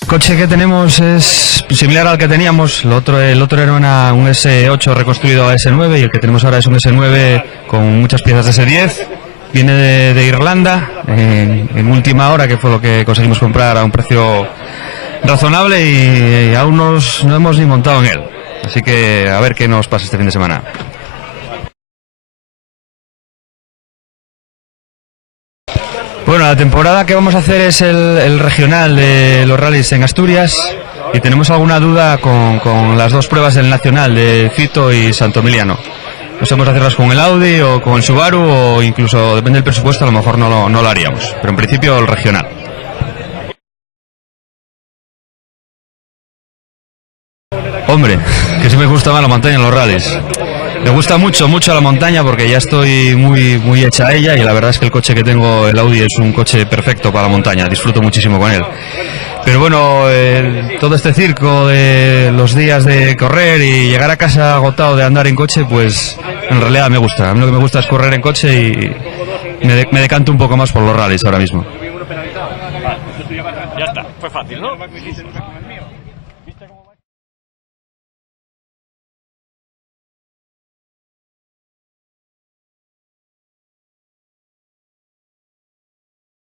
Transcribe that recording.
El coche que tenemos es similar al que teníamos. El otro era un S8 reconstruido a S9 y el que tenemos ahora es un S9 con muchas piezas de S10. Viene de Irlanda en última hora, que fue lo que conseguimos comprar a un precio razonable y aún no hemos ni montado en él. Así que a ver qué nos pasa este fin de semana. Bueno, la temporada que vamos a hacer es el regional de los rallies en Asturias y tenemos alguna duda con las dos pruebas del nacional de Fito y Santo Emiliano. No sabemos hacerlas con el Audi o con el Subaru o incluso, depende del presupuesto, a lo mejor no lo haríamos, pero en principio el regional. Hombre, que sí me gusta más la montaña en los rallies. Me gusta mucho la montaña porque ya estoy muy hecha a ella y la verdad es que el coche que tengo, el Audi, es un coche perfecto para la montaña, disfruto muchísimo con él. Pero bueno, todo este circo de los días de correr y llegar a casa agotado de andar en coche, pues en realidad me gusta. A mí lo que me gusta es correr en coche y me decanto un poco más por los rallies ahora mismo. Ya está, fue fácil, ¿no?